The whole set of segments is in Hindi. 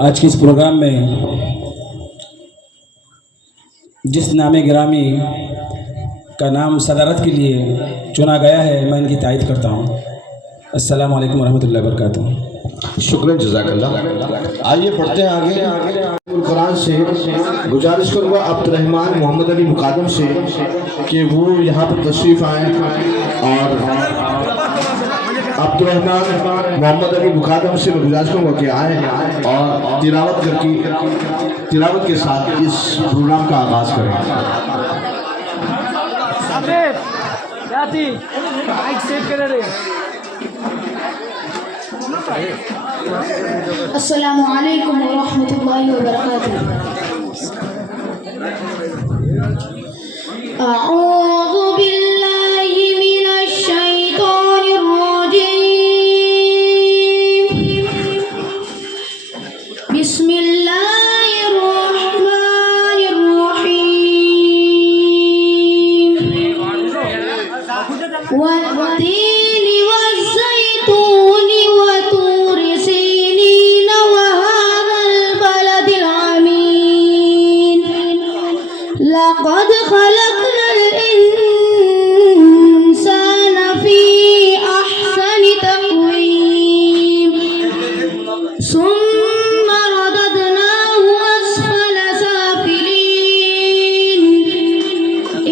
आज के इस प्रोग्राम में जिस नामे गिरामी का नाम सदारत के लिए चुना गया है, मैं इनकी तारीफ़ करता हूँ। अस्सलाम वालेकुम वरहमतुल्लाहि वबरकातुहू। शुक्रिया, जज़ाकल्लाह। आइए पढ़ते हैं आगे। कुरान से गुजारिश करूँगा अब्दुर्रहमान मोहम्मद अली मुकादम से कि वो यहाँ पर तशरीफ़ आए और अब्दुर्रहमान मोहम्मद अली मुकादम से मैं गुजारिश करूँगा कि आए और तिलावत के साथ इस प्रोग्राम का आगाज़ करें। अस्सलामु अलैकुम वरहमतुल्लाहि वबरकातुहू। अऊज़ु बिल्लाहि मिनश शैतानिर रजीम। बिस्मिल्लाहिर रहमानिर रहीम। वत्तीनि वज़्ज़ैतूनि वतूरि सीनीन वहाज़ल बलदिल अमीन। लक़द खलक़नल इंसान फी अहसनि तक़वीम। सुम्मा रददनाहु अस्फल साफिलीन।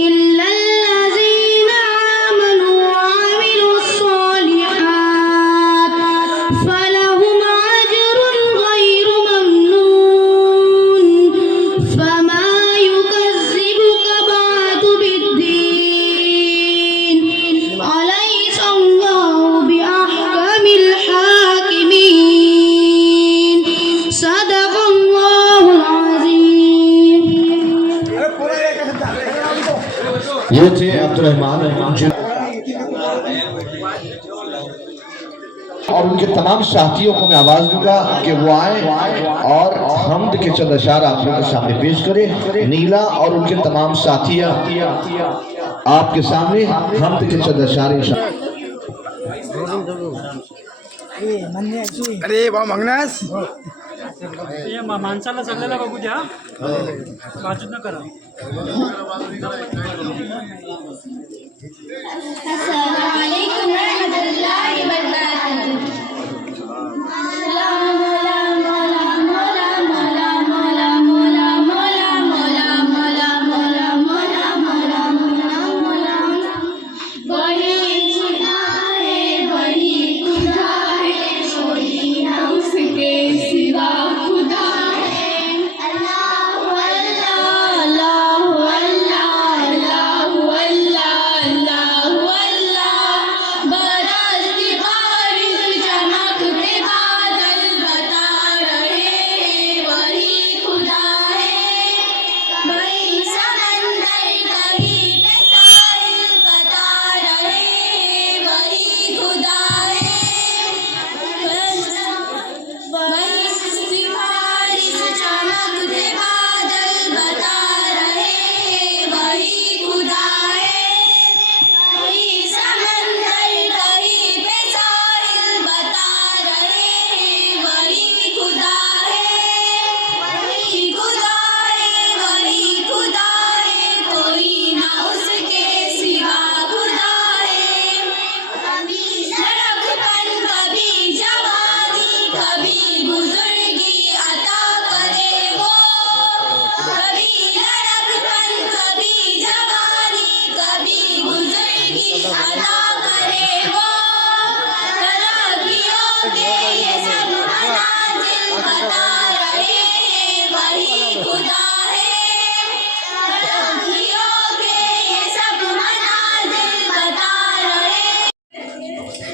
इल्लल्लज़ीना आमनू वअमिलुस सालिहात फलहुम अज्रुन गैरु ममनून। फमा युकज़्ज़िबुका बअदु बिद्दीन। अलैसल्लाहु बिअहकमिल हाकिमीन। सदक़ल्लाहुल अज़ीम। ये थे अब्दुर्रहमान और उनके तमाम साथियों को मैं आवाज़ दूंगा कि वो आए और हमद के चंद अशार आप लोगों के सामने पेश करें। नीला और उनके तमाम साथियाँ आपके सामने हमद के चंद अशार इंशाअल्लाह। अरे बा मंगनास माणसाला सगळ्याला बघू द्या, बाजूत न करा. अस्सलामु अलैकुम रहमतुल्लाहि वबरकातुहू।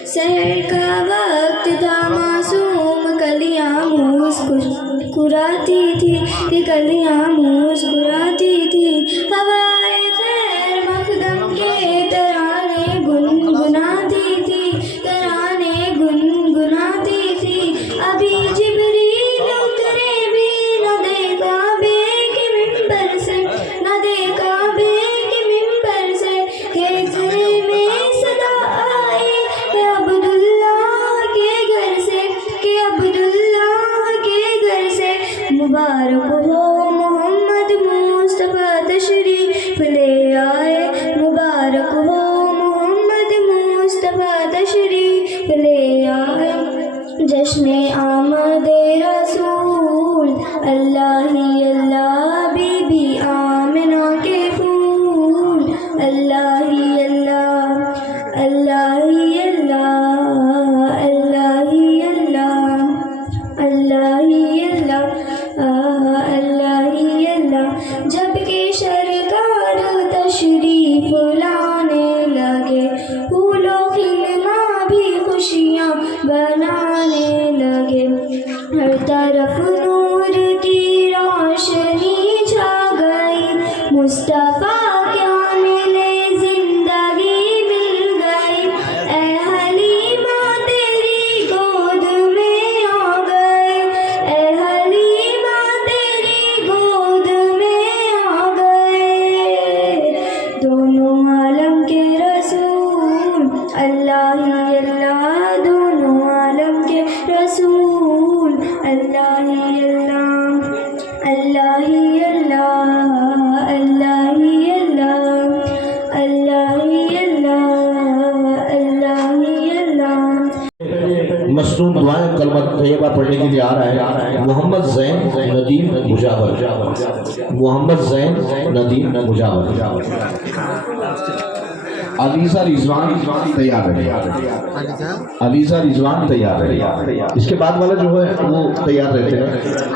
सहर का वक्त था, मासूम कलियां मुस्कुराती थी, कि कलियां मुस्कुराती थी। हवाए खैर मखदम के तराने गुनगुनाती थी, तराने गुनगुनाती थी। अभी जिब्रील उतरे भी न देखा बे के मिंबर से, न देखा बे के मिंबर से। के घरे में सदा आई कि अब्दुल्लाह के घर से, कि अब्दुल्लाह के घर से। जश्न आमद रसूल, अल्लाह ही अल्लाह बीबी आमिना के फूल, अल्लाह ही अल्लाह, अल्लाह ही अल्लाह, अल्लाह ही अल्लाह, अल्लाह ही अल्लाह, अल्लाह ही अल्लाह। जब के सरकार तशरीफ लाने लगे, फूलों खिलना भी खुशियाँ बनाने लगे। हर तरफ नूर की रोशनी छा गई, मुस्तफ़ा क्या मिले जिंदगी मिल गई। ऐ हलीमा तेरी गोद में आ गए, ऐ हलीमा तेरी गोद में आ गए। दोनों आलम के रसूल, अल्लाह ही अल्लाह, दोनों आलम के रसूल, अल्लाह ही अल्लाह, अल्लाह ही अल्लाह, अल्लाह ही अल्लाह, अल्लाह ही अल्लाह, अल्लाह ही अल्लाह। मसनून दुआएं कलमत तैयबा पढ़ने के लिए आ रहा है मोहम्मद ज़ैन नदीम मुजावर, मोहम्मद ज़ैन नदीम मुजावर। अलीज़ा रिजवान तैयार है, अलीज़ा रिजवान तैयार है। इसके बाद वाला जो है वो तैयार रहते हैं।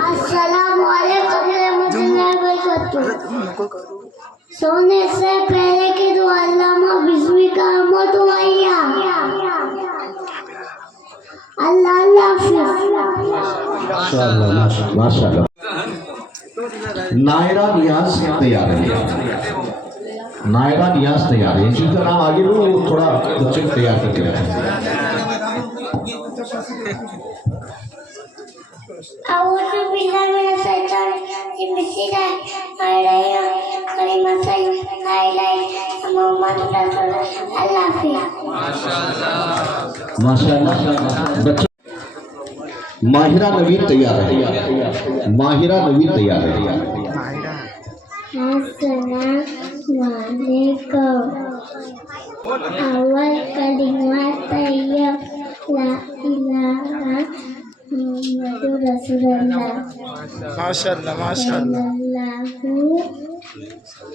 अस्सलाम वालेकुम रहमतुल्लाहि व बरकातुहू। सोने से पहले की दुआ अल्लामा बिस्मिका मोतवैया, अल्लाह हाफिज़। माशाअल्लाह माशाअल्लाह। नायरा नियाज तैयार है, नायरा नियाज तैयार है। जिनका नाम आगे लो वो थोड़ा बच्चे को तैयार करके रखें। अऊज़ु बिल्लाहि मिनश शैतानिर रजीम, बिस्मिल्लाहिर्रहमानिर्रहीम, कलिमा तय्यबा ला इलाहा इल्लल्लाह मुहम्मदुर रसूलुल्लाह। अल्लाह हाफिज़। माशाअल्लाह। बच्चों माहिरा नवीन तैयार है, माहिरा नवीन तैयार है। अस्सलाम वालेकुम। अव्वल कलिमा तय्यब ला इलाहा मुहम्मदुर रसूलुल्लाह माशाअल्लाह माशाअल्लाह। सल्लल्लाहु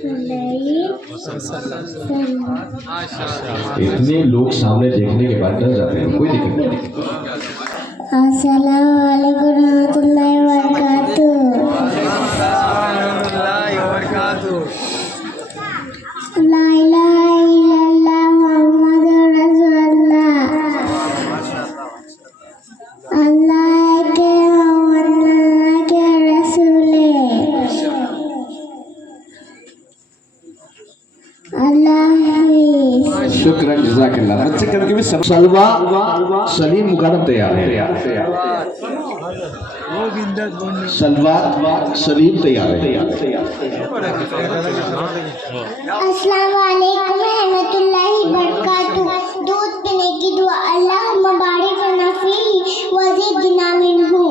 अलैहि वसल्लम। इतने लोग सामने देखने के बाद डर जाते हैं, कोई दिक्कत नहीं। अस्सलाम वालेकुम रहमतुल्लाहि व बरकातुहू। ला इलाहा इल्लल्लाह मुहम्मदुर रसूलुल्लाह। अल्लाह के मोहम्मद, अल्लाह के रसूल है। अल्लाह हाफिज़। शुक्र जज़ाकल्लाह। बच्चे कभी कभी सलवा सलीम मुकरम तैयार है, सलवा सलीम तैयार है। अस्सलाम वालेकुम रहमतुल्लाहि व बरकातुहू। दूध पीने की दुआ अल्लाहुम्मा बारिक लना फीही वज़िदना मिन्हु।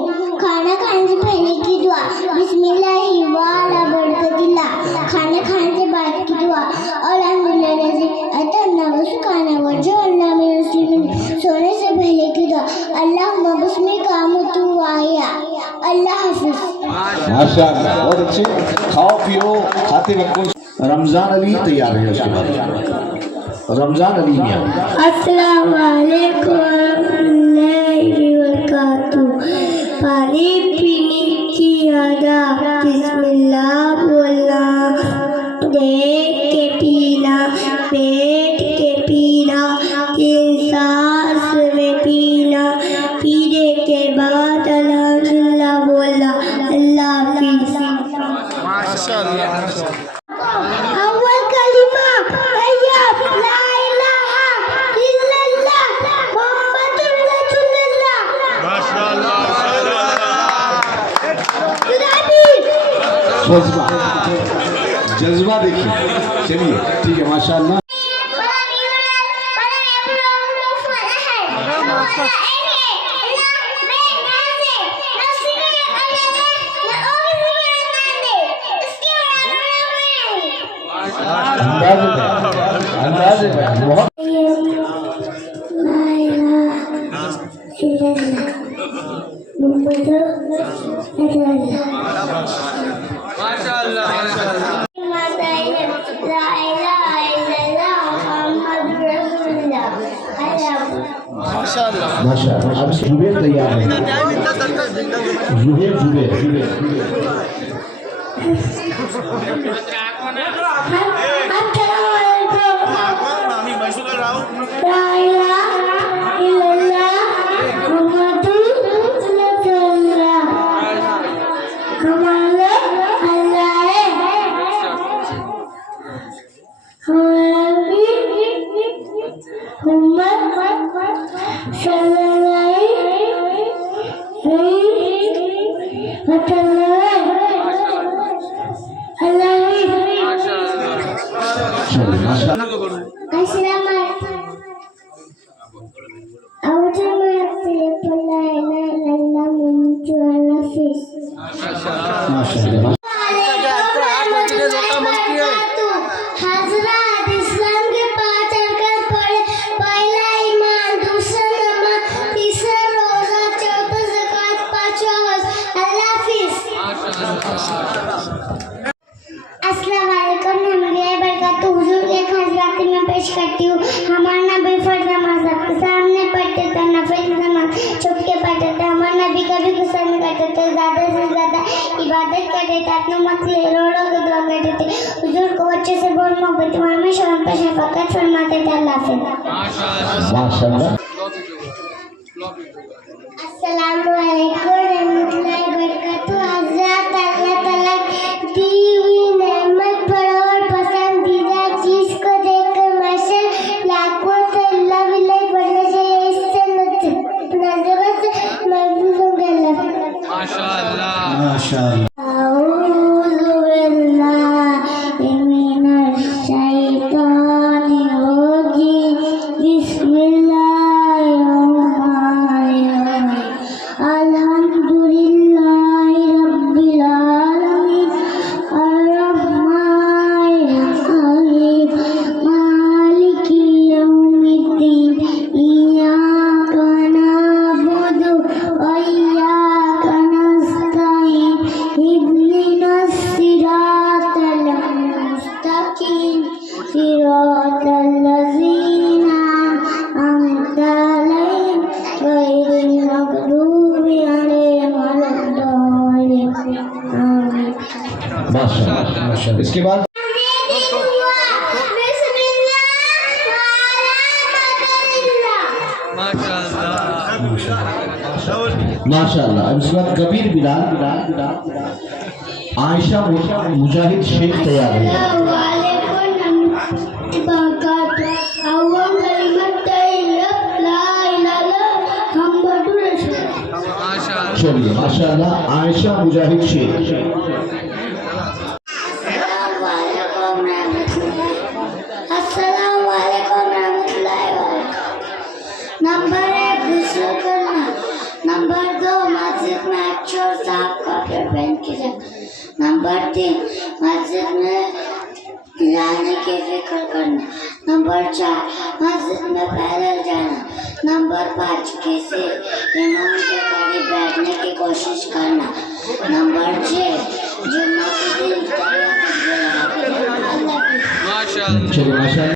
खाना खाने से पहले की दुआ बिस्मिल्लाहि व अला बरकतिल्लाह। खाना खाने से बाद की दुआ अल्हम्दुलिल्लाह लज़ी अतमना व सुकाना व जअलना मिनल मुस्लिमीन। सोने से पहले की दुआ अल्लाहुम्मा बिस्मिका अमूतु व अहया। अल्लाह हाफिज़। माशाअल्लाह, बहुत अच्छे। खाओ पियो, खाते वक्त। रमजान अली तैयार है। उसके बाद रमजान अली मियां। अस्सलाम वालेकुम रहमतुल्लाहि व बरकातुहू। पानी पीने की आदत बिस्मिल्लाह बोलना, देख के पीना, बैठ के पीना, तीन सांस में पीना, पीने के बाद अल्हम्दुलिल्लाह बोलना। अल्लाह हाफिज़। अव्वल कलिमा तय्यब ला इलाहा इल्लल्लाह मुहम्मदुर रसूलुल्लाह। जज्बा जज्बा देखिए। चलिए ठीक है, माशाअल्लाह। अंदाज है बहुत। ला इलाहा इल्लल्लाह माशाल्लाह माशाअल्लाह। अब जुबेर तैयार है। जुबेर जुबेर हजरत इस्लाम के पाँच अरकान पढ़े, पहला ईमान, दूसरा नमाज, तीसरा रोजा, चौथा ज़कात, पांचवा हज। अल्लाह हाफिज़। अस्सलाम वालेकुम रहमतुल्लाहि व बरकातहू। हुजूर के खास बातें मैं पेश करती हूँ। हमारा नबी फर्ज नमाज सबके सामने पढ़ते थे, नफिल नमाज छुप के पढ़ते थे। हमारे नबी कभी गुस्सा नहीं करते थे, ज़्यादा से ज़्यादा इबादत करते थे, अपने मसले रोड़ों की दुआ करते थे। हुजूर को बच्चे से बहुत मोहब्बत थी, हमेशा उन पर शफकत फरमाते थे। अल्लाह हाफिज़। माशाअल्लाह। अस्सलामु अलैकुम रहमतुल्लाहि व बरकातहू। हज़रत अल्लाह ताला दी हुई नेमत पर और पसंदीदा चीज को देखकर माशाअल्लाह लाखों से अल्लाह विल्लाह पढ़ना चाहिए। इससे नजरत से महफूज होंगे। अल्लाह माशाल्लाह माशाअल्लाह। अऊज़ु बिल्लाहि मिनश शैतानिर रजीम। बिस्मिल्लाहिर्रहमानिर्रहीम। अल्हम्दुलिल्लाहि रब्बिल आलमीन। अर्रहमानिर्रहीम। मालिकी यौमिद्दीन। इय्याका नअबुदु व इय्याका नस्तईन। इहदिनस सिरातल मुस्तकीम। सिरातल लज़ीना अनअमता अलैहिम गैरिल मग़दूबि अलैहिम वलद्दालिन। आमीन। माशाअल्लाह। इसके बाद माशाअल्लाह। अब इसके बाद कबीर बिलाल आयशा मुजाहिद शेख तैयार है। चलिए माशाअल्लाह आयशा मुजाहिद शेख। नंबर 1 गुस्सा करना। नंबर 2 मस्जिद में अच्छे और साफ कपड़े पहन के जाना। नंबर 3 मस्जिद में जाने की फिक्र करना। नंबर 4 मस्जिद में पैदल जाना। नंबर 5 किसी इमाम के करीब बैठने की कोशिश करना। नंबर 6 जुम्मा के दिन माशाल्लाह। चलिए माशाअल्लाह।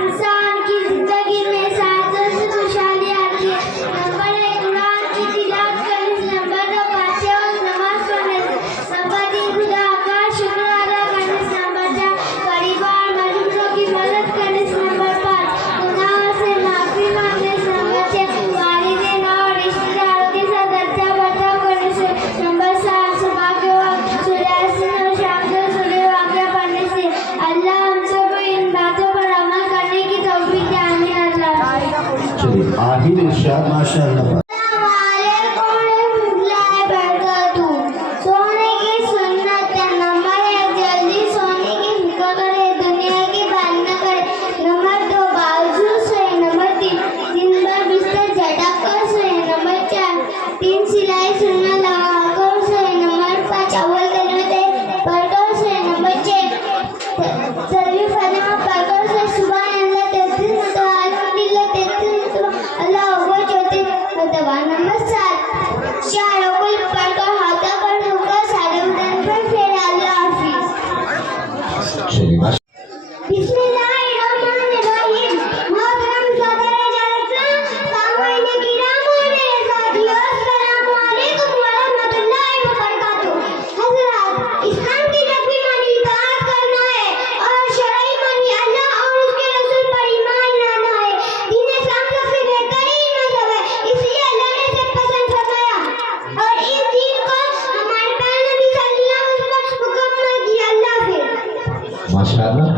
इंसान की जिंदगी में सादत से खुशहाली आती है। नंबर 1 कुरान की तिलावत करने से। नंबर 2 फातिहा और नमाज पढ़ने से। नंबर 3 खुदा का शुक्र अदा करने से। नंबर 4 परिवार मजबूरों की मदद करने से। नंबर 5 गुनाहों से माफी मांगने से। नंबर 6 वालिदैन और रिश्तेदारों के साथ अच्छा बर्ताव करने से। नंबर 7 सुबह के वक्त सूर्य यासीन और शाम के सूर्य वाक़िया पढ़ने से। अल्लाह हम सबको इन बातों पर अमल करने की तौफीक दे। आमीन। अल्लाह। चलिए आहिर इरशाद माशाअल्लाह। सोने की सुन्नत है। नंबर 1 जल्दी सोने की फिक्र करे, दुनिया की बात न करे। नंबर 2 बावजूद सोए। नंबर 3 दिन भर बिस्तर झटक कर सोए। नंबर 4 3 सिलाई सुन्नत लगा कर सोए। नंबर 5 अव्वल कलमे पढ़कर सोए। नंबर 6 तस्बीह फतिहा पढ़कर सोए। सुभान अल्लाह 33 मरतबा, अल्हम्दुलिल्लाह 33 मरतबा, मर्तबा। नंबर 7, चारों को पढ़कर हाथा पर होकर सारे बदन पर फेरा अल्लाह हाफिज। चलिए बिस्मिल्लाहिर्रहमानिर्रहीम। मोहतरम सदर जलसा, सामाईन किराम और मेरे साथियों, अस्सलामु अलैकुम व रहमतुल्लाहि व बरकातुहू। हज़रात, इस्लाम की 10वीं मानी इताअत करना है और शरई मानी अल्लाह और उसके रसूल पर ईमान लाना है। दीन इस्लाम सबसे बेहतरीन मज़हब है, इसलिए अल्लाह ने इसे पसंद फरमाया और इस दीन को हमारे प्यारे नबी सल्लल्लाहु अलैहि वसल्लम पर मुकम्मल किया। अल्लाह से माशाअल्लाह।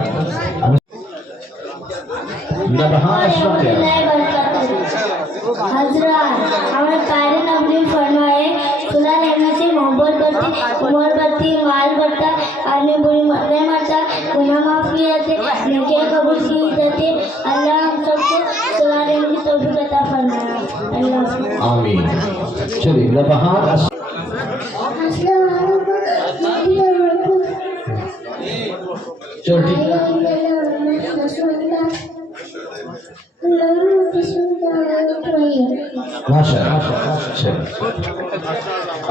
हज़रात, हमारे प्यारे नबी ने फरमाए, खुदा लेने से मोहब्बत बढ़ती, उम्र बढ़ती, माल बढ़ता, आदमी बुरी मरते मरता, गुनाह माफ किए जाते, नेकियां कबूल की जाती। अल्लाह हम सबको खुदा लेने की तौफीक अता फरमाए। अल्लाह आमीन। चलिए लबहार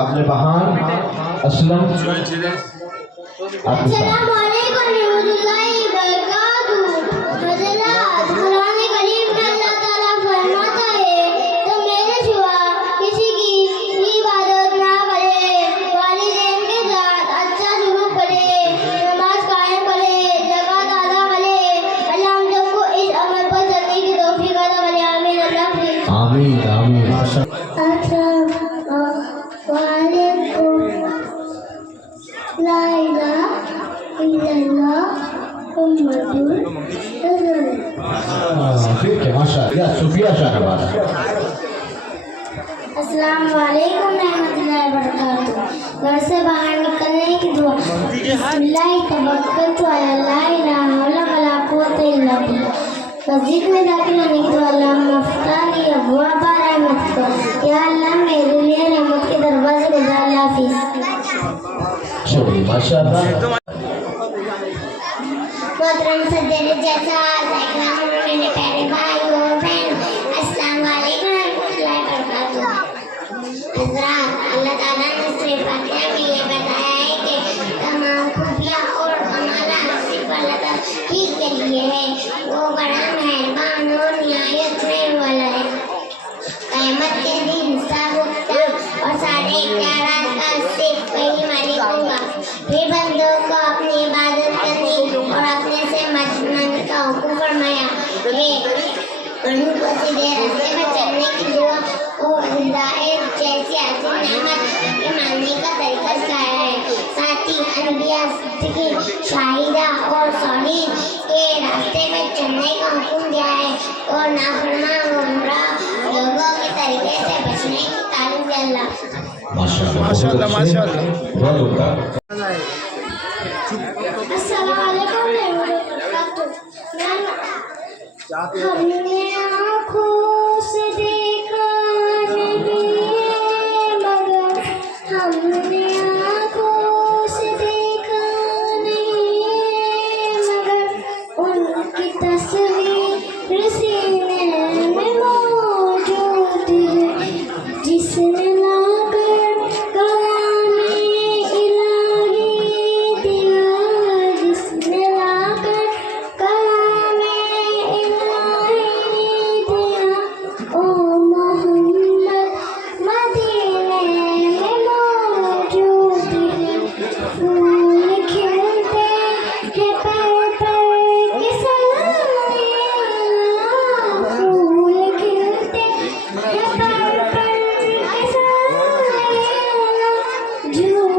अपने बहार असलम अस्सलामु अलैकुम रहमतुल्लाहि व बरकातुहू। हज़रात, कुरान करीम में अल्लाह ताला फरमाता है, तो मेरे सिवा किसी की इबादत ना करे, वालिदैन के साथ अच्छा सलूक करे, नमाज कायम करे, ज़कात अदा करे। अल्लाह हम सबको इस अमल पर चलने की तौफीक अता करे। आमीन। अल्लाह आमीन आमीन। ला इलाहा इल्लल्लाह मुहम्मदुर रसूलुल्लाह। ठीक है, माशाअल्लाह। सुफिया शाहबाज। अस्सलामु अलैकुम रहमतुल्लाहि व बरकातुहू। घर से बाहर निकलने की दुआ। बिस्मिल्लाह तवक्कलतु अला ला इलाहा वला कुव्वता इल्ला बिल्लाह। मस्जिद में दाखिल होने की दुआ। अल्लाहुम्मा फ़्ताह ली अब्वाबा रहमतिक। या अल्लाह, मेरे लिए रहमत के दरवाजे खुला। अल्लाह हाफिज़। चलिए माशाअल्लाह। मोहतरम सदर जलसा, मेरे प्यारे भाइयों और बहनों, अस्सलामु अलैकुम रहमतुल्लाहि व बरकातुहू। हज़रात, अल्लाह ताला ने सूरह फातिहा में ये बताया है कि तमाम खूबियाँ और कमालात सिर्फ अल्लाह ताला ही के लिए है। वो बड़ा मेहरबान और निहायत रहम वाला है। क़यामत के दिन सब और सारे इख्तियारात का सिर्फ वही मालिक होगा। फिर बंदों को अपनी इबादत करनी और अपने से मत मानने का हुक्म फरमाया है। उनको सीधे रास्ते पर चलने की दुआ और हिदायत जैसी आज़ीम नेमत के मानने का तरीका सिखाया है। साथ ही अनबिया, सिद्दीकीन, शाहिदा और सॉलिहीन के रास्ते में चलने का हुक्म दिया है और नाफरमान और गुमराह लोगों के तरीके से बचने की तालीम दी। अल्लाह माशाअल्लाह। अस्सलामु अलैकुम हमने आँखों से देखा नहीं, मगर हमने आँखों से देखा नहीं, मगर उनकी तस्वीर सीने में मौजूद है। जिसने लाकर कलामे इलाही दिया, जिसने लाकर कलामे इलाही दिया, ओ मोहम्मद मदीने में मौजूद है। फूल खिलते हैं पर के साए, फूल खिलते हैं पर के साए, झूम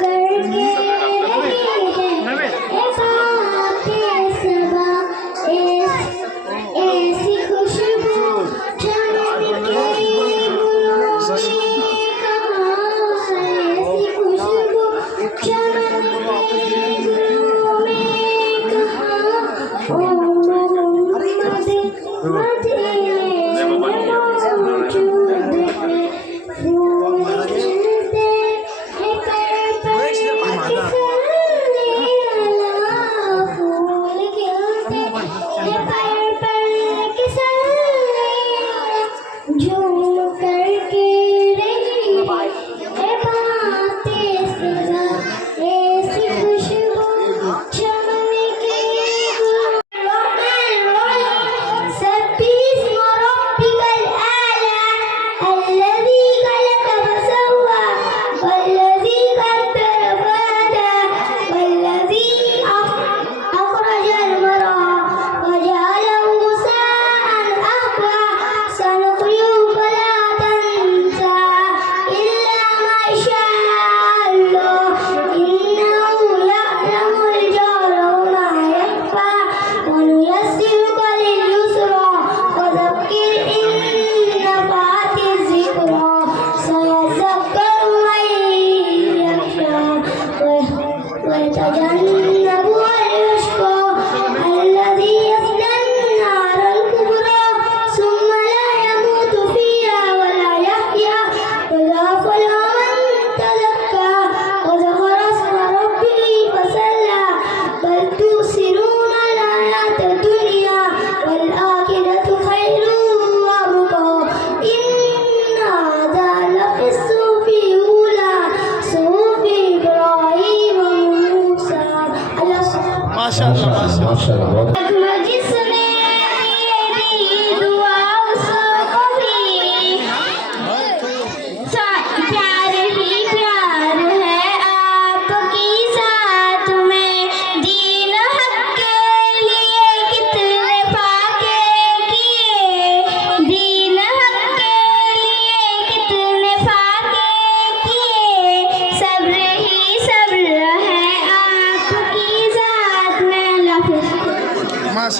करके रही है बातें सबा। ऐसी खुशबू चमन के गुलों में कहाँ, ऐसी खुशबू चमन के गुलों में कहाँ, ओ मोहम्मद मदीने में मौजूद है। फूल खिलते हैं पर के साए, फूल खिलते हैं पर के साए, झूम कर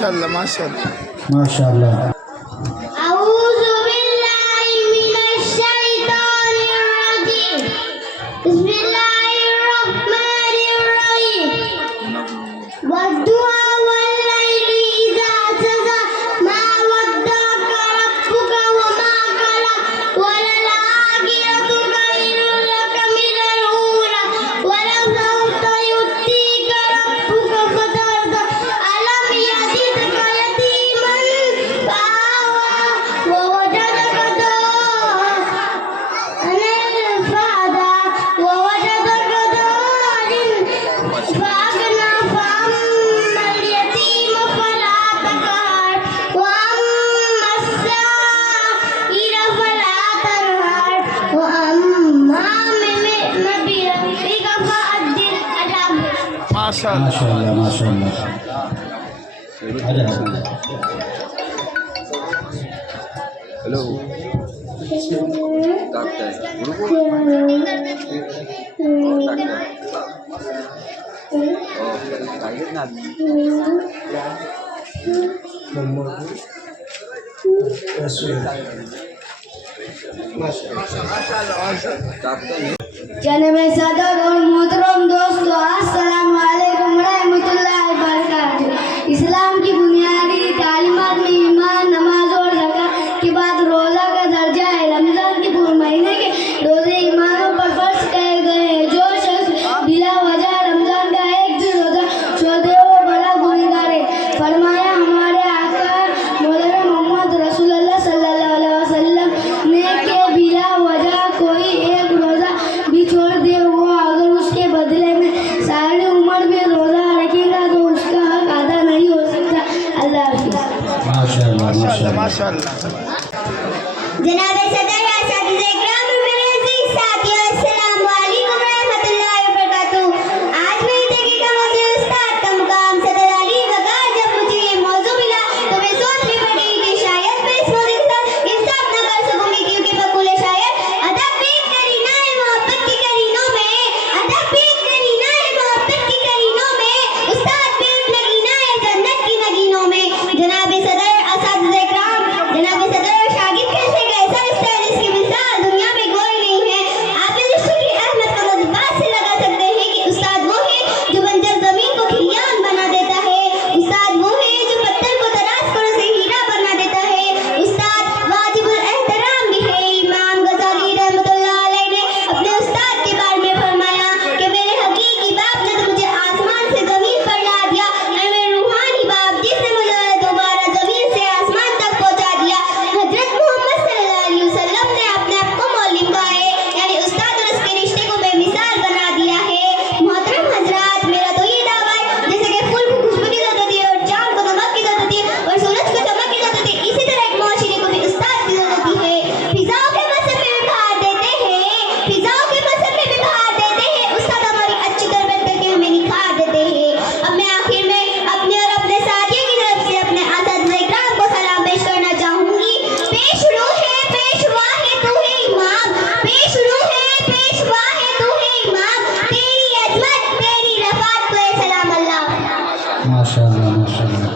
माशाल्लाह माशाल्लाह माशाअल्लाह। अऊज़ु बिल्लाहि मिनश शैतानिर रजीम। बिस्मिल्लाहिर रहमानिर रहीम। वद्दुआ वल्लैलि इज़ा सजा मा वद्दअका रब्बुका वमा क़ला वलल आखिरतु खैरुल लका मिनल ऊला वलसौfa यु'tika रब्बुका फतर्दा अलम यजिदका यतीमन फआवा ववजदका दाल्लन फहदा ववजदका दाल्लन फअगना फअम्मल यतीम फला तक़हर वअम्मस साइल फला तनहर वअम्मा बिनि'मति रब्बिका फहद्दिस। माशाल्लाह माशाअल्लाह माशाअल्लाह। हेलो डॉक्टर जनाब सदर और मोहतरम दोस्तों, अस्सलाम वालेकुम रहमतुल्लाहि व बरकातुहू। इस्लाम की बुनियादी तालीमात में ईमान, नमाज और ज़कात के बाद रोज़ा का दर्जा है। रमज़ान के पूरे महीने के रोज़े ईमानों पर फर्ज किए गए हैं। जो शख्स बिला वजह रमज़ान का एक भी रोज़ा छोड़ दे वो बड़ा गुनहगार है। फरमाया हमारे आका मौलाना मोहम्मद रसूलुल्लाह सल्लल्लाहु अलैहि वसल्लम ने के बिला वजह कोई एक रोज़ा भी छोड़ दे, वो अगर उसके बदले में सारी उम्र में रोज़ा रखेगा तो उसका हक अदा नहीं हो सकता। अल्लाह हाफ़िज़। माशाअल्लाह माशाअल्लाह। माशाल्लाह जनाब सदर असातिज़े इकराम मेरे अज़ीज़ साथियों, अस्सलाम वालेकुम रहमतुल्लाहि व बरकातुहू। आज मेरी तहकीक का मौज़ू उस्ताद का मुकाम सदर अली वक़ार। जब मुझे ये मौज़ू मिला तो मैं सोचने लगी कि शायद मैं इस मौज़ू के साथ इंसाफ न कर सकूंगी, क्योंकि मक़बूल शायर अदब पेश करीना है मोहब्बत की करीनों में, अदब पेश करीना है मोहब्बत की करीनों में, उस्ताद पेश लगीना है जन्नत की नगीनों में। जनाब सदर असातिज़े इकराम, जनाब सदर और शागिर्द कैसे कैसा रिश्ता है जिसकी मिसाल दुनिया में कोई नहीं है। आप इस रिश्ते की अहमियत को मुझ बात से लगा सकते हैं कि उस्ताद वो है जो बंजर जमीन को खलियान बना देता है, उस्ताद वो है जो पत्थर को तराश कर उसे हीरा बना देता है, उस्ताद वाजिबुल एहतराम भी है। इमाम गज़ाली रहमतुल्लाह अलैह ने अपने उस्ताद के बारे में फरमाया कि मेरे हकीकी बाप ने तो मुझे आसमान से जमीन पर ला दिया, और मेरे रूहानी बाप जिसने मुझे दोबारा जमीन से आसमान तक पहुंचा दिया। हजरत मोहम्मद सल्लल्लाहु अलैहि वसल्लम ने अपने आप को मौलिम कहा है, यानी उस्ताद और उसके रिश्ते को बेमिसाल बना दिया है। मोहतरम हजरात, मेरा तो ये दावा है जैसे कि फूल को खुशबू की जरूरत होती है और चांद को नमक की जरूरत होती है और सूरज को चमक की जरूरत होती है, इसी तरह एक मुआशिरे को भी उस्ताद की जरूरत होती है। फिजाओं के मौसम में भी बहार देते हैं, फिजाओं के मौसम में भी बहार देते हैं, उस्ताद हमारी अच्छी तरबियत करके हमें निखार देते हैं। अब मैं आखिर में अपने और अपने साथियों की तरफ से अपने असातिज़े इकराम को सलाम पेश करना चाहूंगी। पेशरू है पेशवा है तू है इमाम, पेशरू है पेशवा है तू है इमाम, तेरी अजमत तेरी रफ़ात को सलाम अल्लाह। माशाअल्लाह माशाअल्लाह।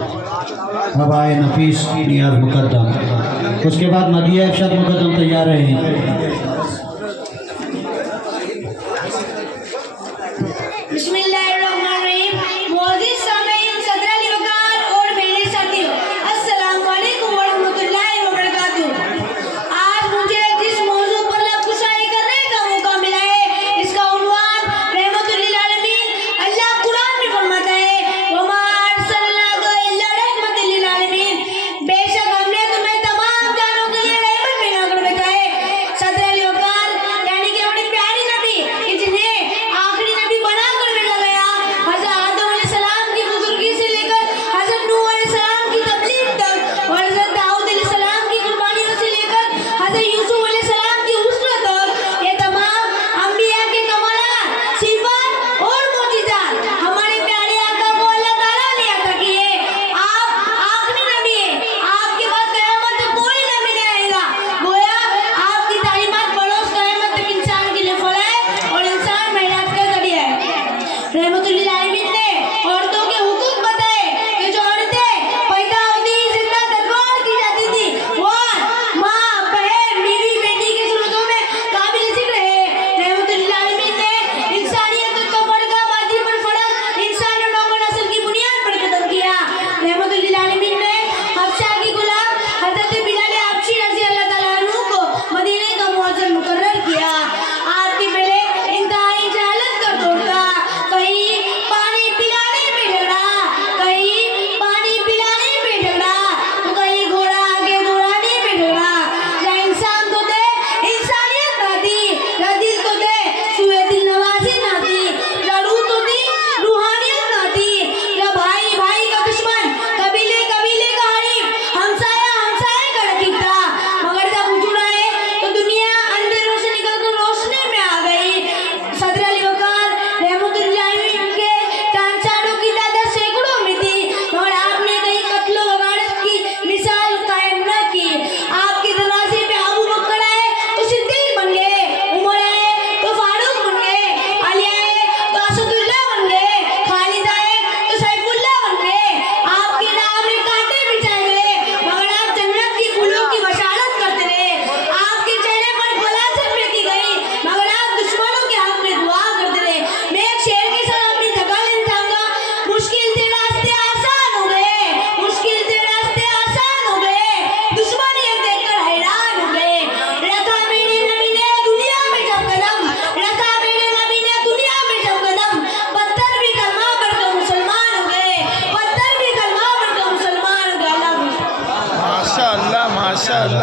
अब आए नफीस नियाज़ मुकद्दम, उसके बाद मदिया इरशाद मुकद्दम तैयार रहें। बिस्मिल्लाहिर्रहमानिर्रहीम। मौजूद सामीईन, सदर अली वक़ार और मेरे साथियों, अस्सलाम वालेकुम व रहमतुल्लाहि व बरकातुहू। आज मुझे जिस मौजू पर लफ्ज़-ए-शायरी करने का मौका मिला है, इसका उन्वान रहमतुल लिल आलमीन। अल्लाह कुरान में फरमाता है, वमा अर्सलनाका इल्ला रहमतल लिल आलमीन। बेशक हमने तुम्हें तमाम जानों के लिए रहमत बना कर भेजा है। सदर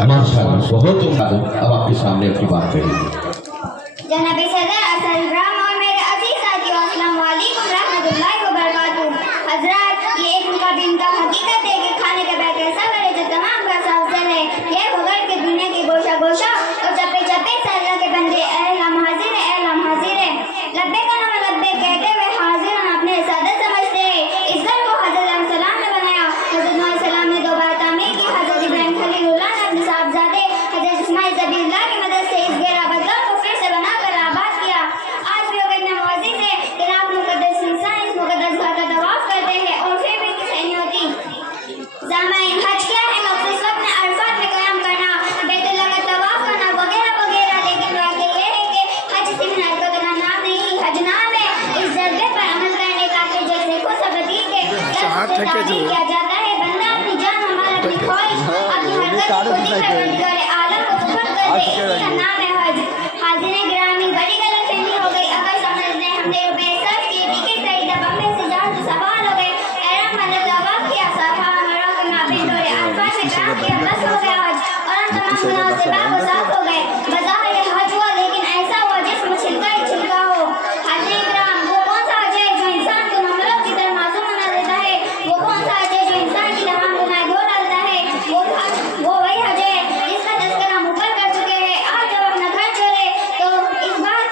माशाअल्लाह, बहुत उम्दा। अब आपके सामने अपनी बात करेंगे। जनाब सदर असल राम और मेरे अजीज साथियों, अस्सलाम वालेकुम रहमतुल्लाहि व बरकातुहू। हजरात, ये एक उनका भी इनका हकीकत है कि खाने के बैठ ऐसा करे जो तमाम का अफजल है। ये बगैर के दुनिया के गोशा गोशा और चप्पे चप्पे से अल्लाह के बंदे हम हाजिर है, हम हाजिर है। लब्बे का नाम लब्बे कहते हुए हाजिर हम अपने सादत समझते हैं। इस घर को हजरत सलाम ने बनाया। हजरत सलाम ने दो बार तामीर की। हजरत इब्राहिम खलीलुल्लाह ने अपने साहबजादे हजरत इस्माइल ज़बीहुल्लाह की मदद से इस गैर आबाद को फिर से बनाकर आबाद किया। आज भी लोग इतना मौजूद है कि रात मुकद्दस इंसान इस मुकद्दस घर का तवाफ करते हैं और फिर भी किसी नहीं होती। ज़ामाइन, हज क्या है? मखसूस वक्त में अरफात में क़याम करना, बैतुल्लाह का तवाफ करना वगैरह वगैरह। लेकिन बात ये है कि हज सिर्फ हरकत का नाम नहीं, हज नाम है इस जज्बे पर अमल करने का कि जैसे खुद सबकी के किया जाता है। बंदा अपनी जान हमारा अपनी ख्वाहिश अपनी हरकत खुद ही परवरदिगार आलम को सुपुर्द कर दे, इसका नाम है हज। हाज़िरीन गिरामी, बड़ी गलतफहमी हो गई। अगर समझते हमने रुपए सर्च किए, टिकट खरीदा, बम्बे से जहाज सवार हो गए, एहराम वाला तवाफ किया, सफा मरवा के माबेन दौरे आसपास में काम किया, बस हो गया हज और हम तमाम गुनाहों से पाक और साफ हो गए। बज़ाहिर ये हज हुआ, लेकिन ऐसा हुआ जिसमें छिलका ही छिलका हो। हाज़िरीन गिराम, वो कौन सा हज है जो इंसान को मामलों की तरह मासूम बना देता है? वो कौन सा हज है जो इंसान की तमाम गुनाह धो डालता है? वो वही हज है जिसका तज़किरा हम ऊपर कर चुके हैं। आज जब अपना घर छोड़े तो इस बात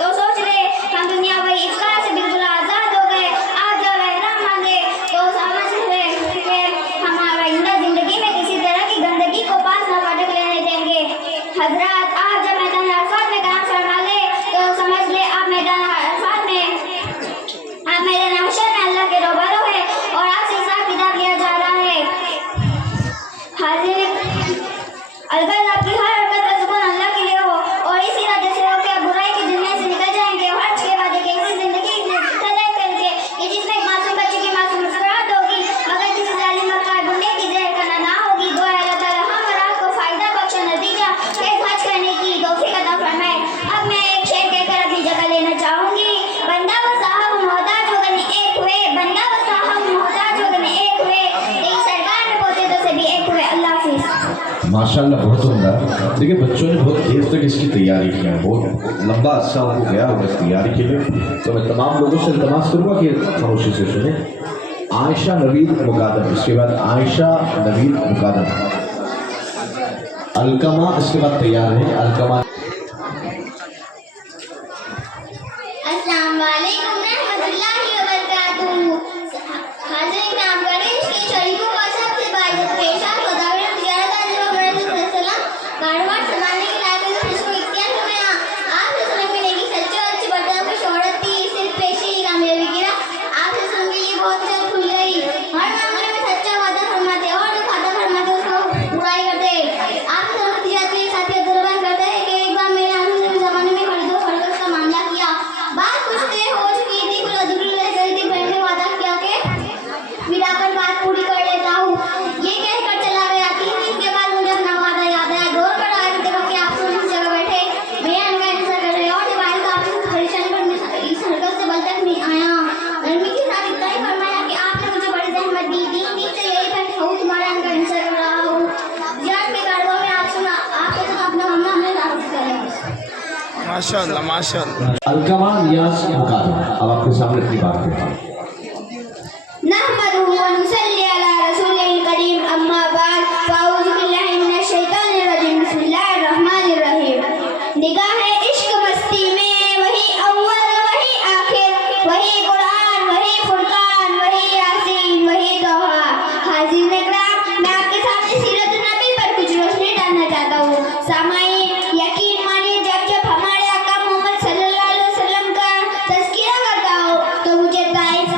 तो सोच ले हम दुनिया वही इफ्तार से बिल्कुल आज़ाद हो गए। आज जब एहराम बांधे तो समझ ले कि हमारा जिंदगी में किसी तरह की गंदगी को पास न फटक लेने देंगे। हजरात, आज जब मैदान अरफात में काम फरमा ले तो समझ ले आप मैदान अरफात में आप मैदान हशर में अल्लाह के रूबरू है और आपसे हिसाब किताब लिया जा रहा है। हाज़िरीन, अलबत्ता आपकी हर हरकत का सुकून अल्लाह के लिए हो और इस इरादे से हो कि आप बुराई की दुनिया से निकल जाएंगे और हज के बाद एक ऐसी जिंदगी तय करके कि जिसमें एक मासूम बच्चे की मासूम मुस्कुराहट होगी, मगर किसी जालिम मक्कार गुंडे की जहर करना ना होगी। दुआ है अल्लाह ताला हम और आपको फायदा बख्शे, नतीजा एक हज करने की तौफीक अता फरमाए। अब मैं एक शेर कहकर अपनी जगह लेना चाहूंगी। बंदा व साहब मोहताज हो गए एक हुए, बंदा व साहब मोहताज हो गए एक हुए, एक सरकार में पहुंचे तो सभी एक हुए। अल्लाह हाफिज़। माशाअल्लाह, बहुत उम्दा। देखिए, बच्चों ने बहुत देर तक इसकी तैयारी किया है, बहुत लंबा अरसा हो गया होगा इस तैयारी के लिए। तो मैं तमाम लोगों से इल्तमास करूँगा कि खामोशी से सुने। आयशा नवीद मुकादम, इसके बाद आयशा नवीद मुकादम, अलकमा इसके बाद तैयार है। अलकमा अस्सलाम वालेकुम रहमतुल्लाहि व बरकातुहू। हाज़िरीन नाम गणेश के शरीफों का सबसे बाइज़्ज़त पेशा खुदावंद ज़ियारत सलाम कारवां संभालने के लायक इसको इख्तियार करवाया। आपसे सुनने मिलेगी सच्ची और अच्छी बर्ताव की शोहरत थी, सिर्फ पेशे ही कामयाबी गिरा। आपसे सुन के ये बहुत जल्द खुल गई। हर मामले में सच्चा वादा फरमाते और जो वादा फरमाते उसको बुराई करते। आपसे सुन जाते एक साथी अब्दुलरहमान करते हैं कि एक बार मेरे आंसू से ज़माने में खरीदो फरोख्त का मामला किया। बात कुछ देर हो चुकी थी, कुछ अधूरी रह गई थी। मैंने वादा किया कि मिलाकर बात पूरी कर लेता हूँ। ये कहकर चला गया। 3 दिन के बाद मुझे अपना वादा याद आया। दौड़ कर आए थे कि आप सुन इस जगह बैठे मेरे अनका इंतजार कर रहे और दिवाली का आपसे परेशान पर इस हरकत से बल तक नहीं आया। गर्मी के साथ इतना ही फरमाया कि आपने मुझे बड़ी जहमत दी। 3 दिन से यही था कि हूँ तुम्हारे अनका इंतजार कर रहा हूँ। याद के कारवा में आप सुना आपके साथ अपना मामला हमने लागू करें। माशाअल्लाह, माशाअल्लाह। अलकमा नियाज मुकादम, अब आपके सामने अपनी बात करता हूँ। नहमदुहु व नुसल्ली अला रसूलिल करीम, अम्मा बाद, फ़अऊज़ु बिल्लाहि मिनश शैतानिर रजीम, बिस्मिल्लाहिर रहमानिर रहीम। निगाह इश्क मस्ती में वही अव्वल वही आखिर, वही कुरान वही फुरकान वही यासीन वही तोहा। हाज़िरीन इकराम, मैं आपके सामने सीरत नबी पर कुछ रोशनी डालना चाहता हूँ। सामाईन, यकीन मानिए जब हमारे आका मोहम्मद सल्लल्लाहु अलैहि वसल्लम का तज़किरा करता हो तो मुझे ताइफ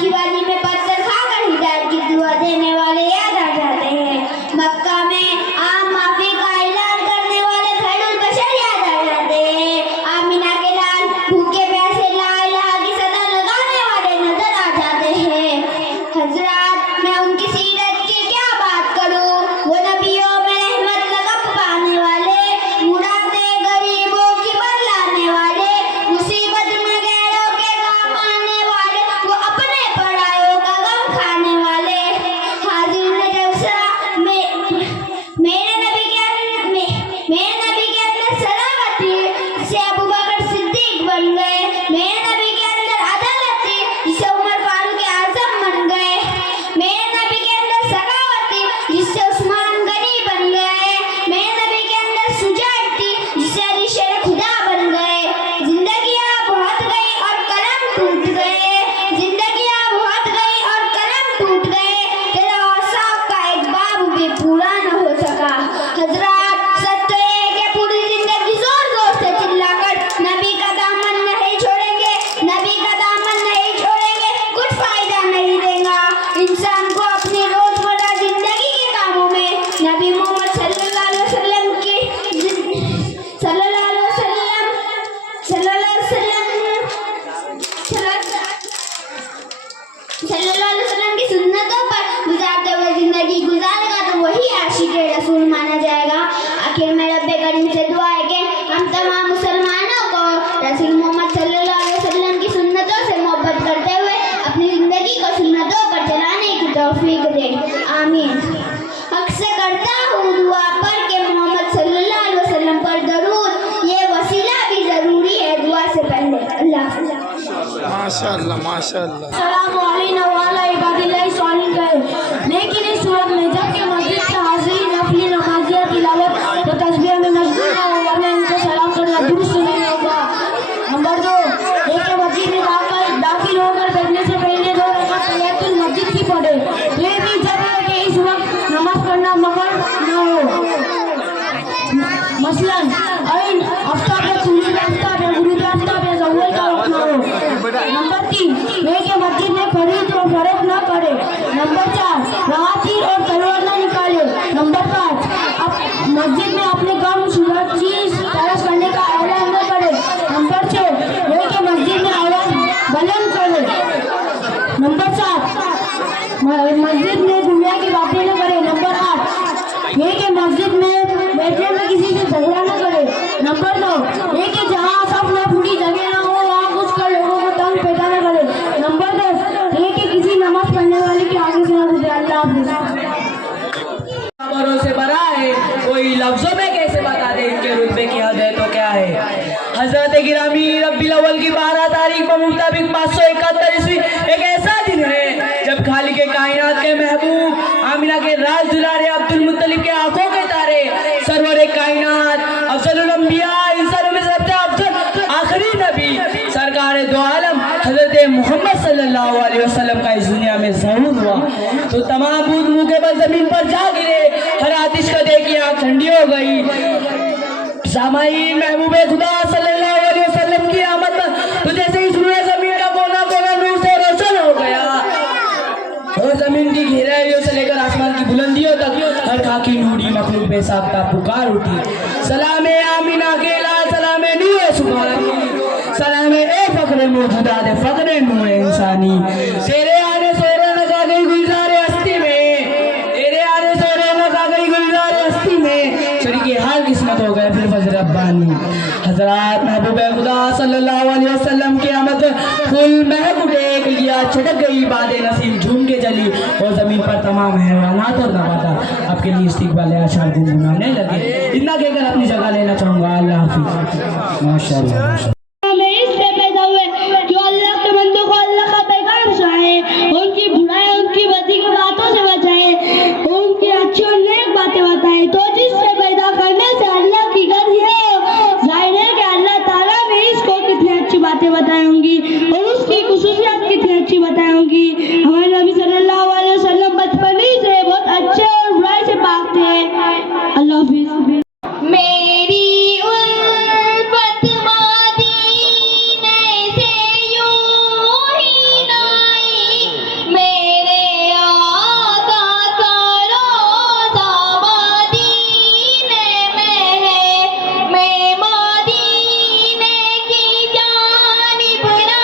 जिससे अबू बकर सिद्दीक बन गए। मेरे नबी के अंदर अदालत थी जिससे उमर फारूक आजम बन गए। मेरे नबी के अंदर सखावत थी जिससे उस्मान गनी बन गए। मेरे नबी के अंदर सुजात थी जिससे अली शेर खुदा बन गए। जिंदगियां बहुत गई और कलम टूट गए। जिंदगियां बहुत गई और कलम टूट गए। तेरा औसाफ का एक बाब भी पूरा न हो सका। हजरात, सच तो ये है कि पूरी जिंदगी जोर जोर से चिल्लाकर नबी का दामन नहीं छोड़ेंगे, नबी का दामन नहीं छोड़ेंगे, कुछ फायदा नहीं देगा। इंसान को अपनी रोजमर्रा जिंदगी के कामों में नबी मोहम्मद सल्लल्लाहु अलैहि वसल्लम की सल्लल्लाहु अलैहि वसल्लम की सुन्नतों पर गुजारते हुए जिंदगी गुजारेगा तो वही आशिक रसूल माना जाएगा। आखिर में रब्बे करीम से दुआ है कि हम तमाम मुसलमानों को रसूल मोहम्मद सल्लल्लाहु अलैहि वसल्लम की सुन्नतों से मोहब्बत करते हुए अपनी जिंदगी को सुन्नतों पर चलाने की तौफीक दे। आमीन। हक से करता हूँ दुआ पर के मोहम्मद सल्लल्लाहु अलैहि वसल्लम पर दरूद, ये वसीला भी जरूरी है दुआ से पहले। अल्लाह माशाल्लाह माशाल्लाह। लेकिन इस सूरत में जबकि मस्जिद से हाजिरी नफली नमाजिया तिलावत तो तस्बीह में मशगूल है, वरना इनको सलाम करना दुरुस्त नहीं होगा। नंबर 2, एक मस्जिद में दाखिल होकर बैठने से पहले 2 रकात तहियतुल मस्जिद की पढ़े। ये भी जरूरी है कि इस वक्त नमाज पढ़ना मगर न हो। मसलन ऐन आफ्ताब या सुरूज आफ्ताब या गुरूज आफ्ताब या ज़व्वल का वक्त न हो। नंबर 3, वे के मस्जिद में खरीद और फरोख्त न करे। नंबर 4, तीर और तलवार न निकाले। नंबर 5, मस्जिद में अपने गम सूरत चीज तरस करने का ऐलान न करे। नंबर 6, वे के मस्जिद में आवाज बुलंद करे। नंबर 7, मस्जिद में दुनिया की बातें न करे। नंबर 8, ये के मस्जिद में बैठने में किसी से झगड़ा न करे। नंबर 9, ये के जहाँ सब न पूरी जगह न हो वहाँ कुछ कर लोगों को तंग पैदा न करे। नंबर 10, ये के किसी नमाज पढ़ने वाले के आगे से न गुजरे। अल्लाह खबरों से बड़ा है, कोई लफ्जों में कैसे बता दे इनके रुतबे की हद है तो क्या है। हजरत गिरामी रब्बीउल अव्वल की 12 तारीख को मुताबिक 571 ईस्वी एक ऐसा दिन है जब खालिक कायनात के महबूब आमिना के राज दुलारे अब्दुल मुत्तलिब के आंखों के तारे सरवर कायनात अफजलुल अंबिया इंसानों में सबसे अफजल आखिरी नबी सरकार दो आलम हजरत मोहम्मद सल्लल्लाहु अलैहि वसल्लम का इस दुनिया में ज़हूर हुआ तो तमाम बूंद मुँह के बल जमीन पर जा गिरे। हर आतिश का देख के आँख ठंडी हो गई। सामाईन महबूबे खुदा सल्लल्लाहु अलैहि वसल्लम की आमद तो जैसे ही सूरज जमीन का कोना कोना नूर से रोशन हो गया और जमीन की गहराइयों से लेकर आसमान की बुलंदियों तक हर खाकी नूरी मखलूक बेसाख्ता पुकार उठी। सलामे आमीना के लाल, सलामे नूरे सुभानी, सलामे ए फख्रे मौजूदा दे फख्रे नूरे इंसानी। तेरे आने से रौनक आ गई गुलजारे हस्ती में, तेरे आने से रौनक आ गई गुलजारे हस्ती में। शरीके हाल किस्मत हो गए फिर फजर रब्बानी। हजरात महबूब खुदा सल्लल्लाहु अलैहि वसल्लम की आमद फूल महक उठे, गलियां छटक गई, बादे नसीम झूम के जली और जमीन पर तमाम हैवानात और नबातात आपके लिए इस्तिकबाल आशार गुनगुनाने लगे। इतना कहकर अपनी जगह लेना चाहूँगा। अल्लाह हाफिज़। माशाअल्लाह। इससे पैदा हुए जो अल्लाह के बंदों को अल्लाह का पैगाम सुनाए, उनकी बुराई उनकी बदी की बातों से बचाए, उनकी अच्छी और नेक बातें बताए। तो जिससे पैदा करने से अल्लाह की गर्ज है, जाहिर है कि अल्लाह ताला ने इसको कितनी अच्छी बातें बताई होंगी और उसकी खुसूसियत कितनी अच्छी बताई होंगी। हमारे नबी सल्लल्लाहु अलैहि वसल्लम बचपन ही से बहुत अच्छे और बुराई से पाक थे। अल्लाह हाफिज़। मेरी उल्फत मदीने से यूं ही नाई, मेरे आका का रोज़ा मदीने में है। मैं मदीने की जानिब ना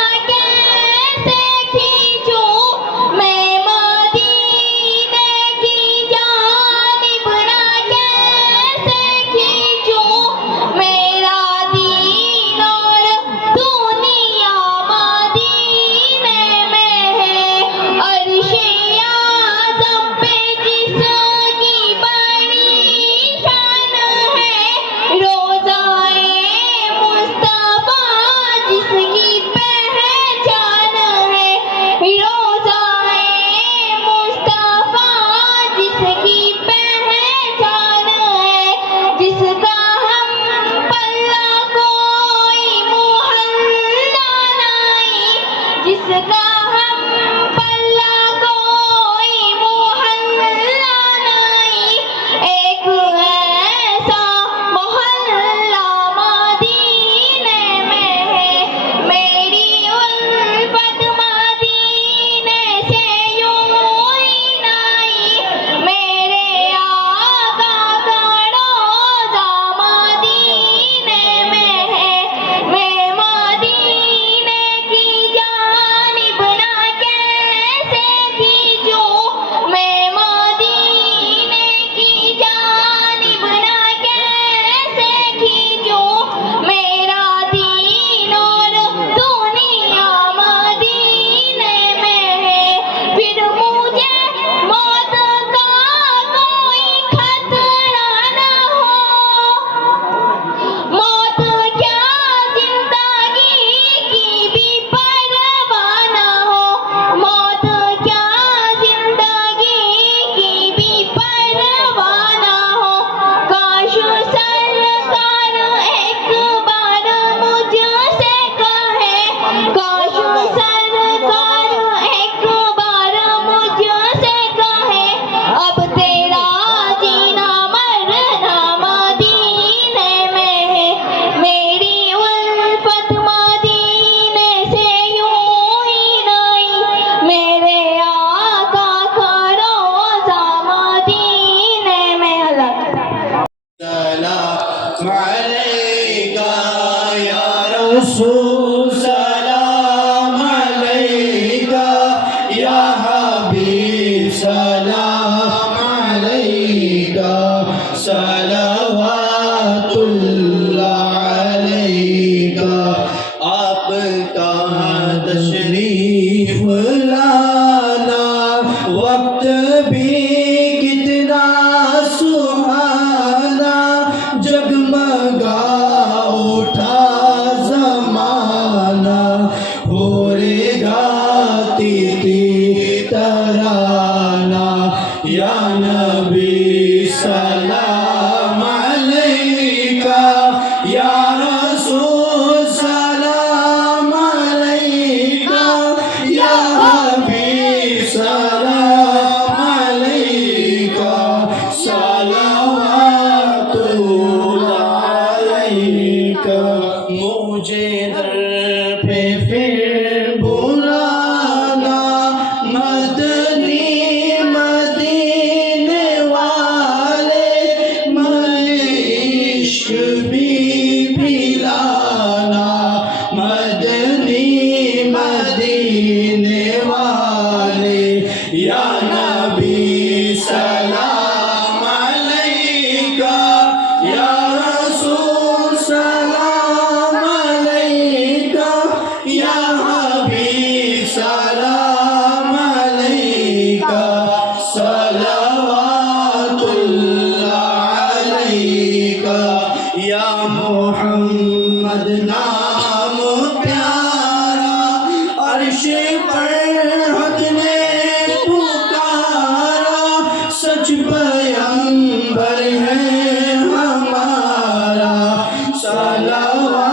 का मुझे दर पे फिर बुलाना मदनी मदीने वाले मैं इश्क भी पिलाना मदनी मदीने वाले या नबी सलाम अलैका या रसूल सलाम अलैका या हबीब सलाम अलैका सलवातुल्लाह अलैका या मोहम्मद नाम प्यारा अर्श पर हक ने पुकारा सच पैगंबर है हमारा सलवा